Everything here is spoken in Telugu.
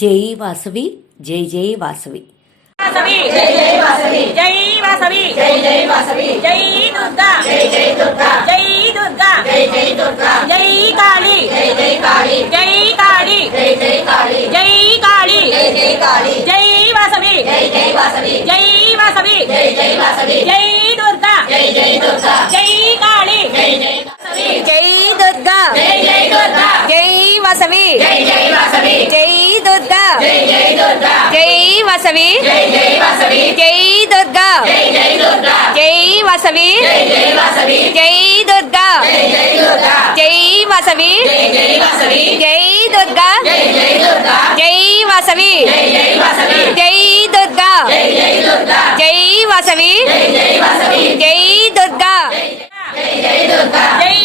జై వాసవి, జై జై వాసవి. వాసవి జై జై వాసవి, జై వాసవి జై జై వాసవి, జై దుర్గా జై జై దుర్గా, జై దుర్గా జై జై దుర్గా, జై కాళీ జై జై కాళీ, జై కాళీ జై జై కాళీ, జై కాళీ జై జై కాళీ, జై వాసవి జై జై వాసవి, జై వాసవి జై జై వాసవి, జై దుర్గా జై జై దుర్గా, జై కాళీ జై జై వాసవి, జై దుర్గా జై జై దుర్గా, జై వాసవి జై జై వాసవి, జై దుర్గా జై జై దుర్గా, జై వాసవి జై జై వాసవి, జై దుర్గా జై జై దుర్గా, జై వాసవి జై జై వాసవి, జై దుర్గా జై జై దుర్గా, జై వాసవి జై జై వాసవి, జై దుర్గా జై జై దుర్గా, జై వాసవి జై జై వాసవి, జై దుర్గా జై జై దుర్గా, జై వాసవి జై జై వాసవి, జై దుర్గా జై జై దుర్గా, జై